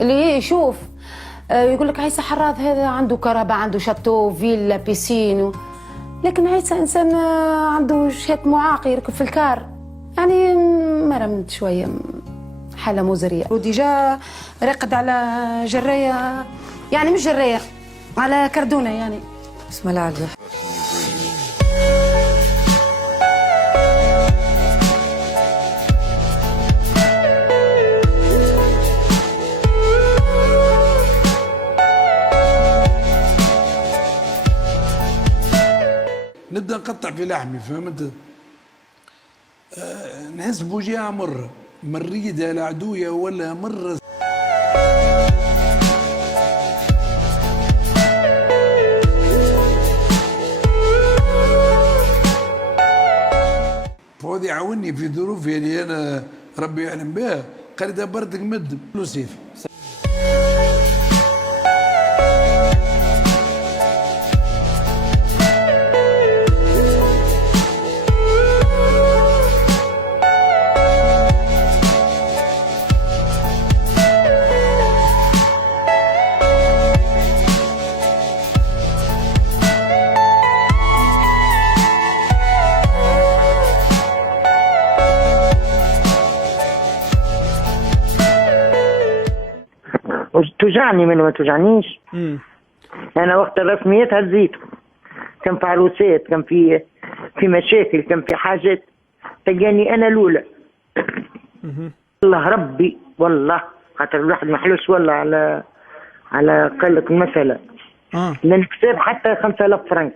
اللي يشوف يقول لك عيسى حراث هذا عنده كهرباء، عنده شاتو، فيلا، بيسين لكن عيسى انسان عنده شات معاق يركب في الكار، يعني مرمت شويه، حاله مزريه. وديجا راقد على جرايه، يعني مش جرايه، على كردونه يعني. بسم الله الرحمن. نبدا نقطع في لحمي، فهمت؟ نحس بوجيها مرة مريدة العدوية ولا مرة. فهو يعاوني في ظروفي اللي أنا ربي يعلم بها، قال إذا بردك مد له سيف. توجعني من ما توجعنيش. انا وقت الرسميات هزيته، كان في عروسات، كان في مشاكل، كان في حاجات، تلقاني انا الاولى. والله ربي والله خاطر الواحد ما حلوش والله على قلة المسألة. لان كسب حتى 5000 فرنك.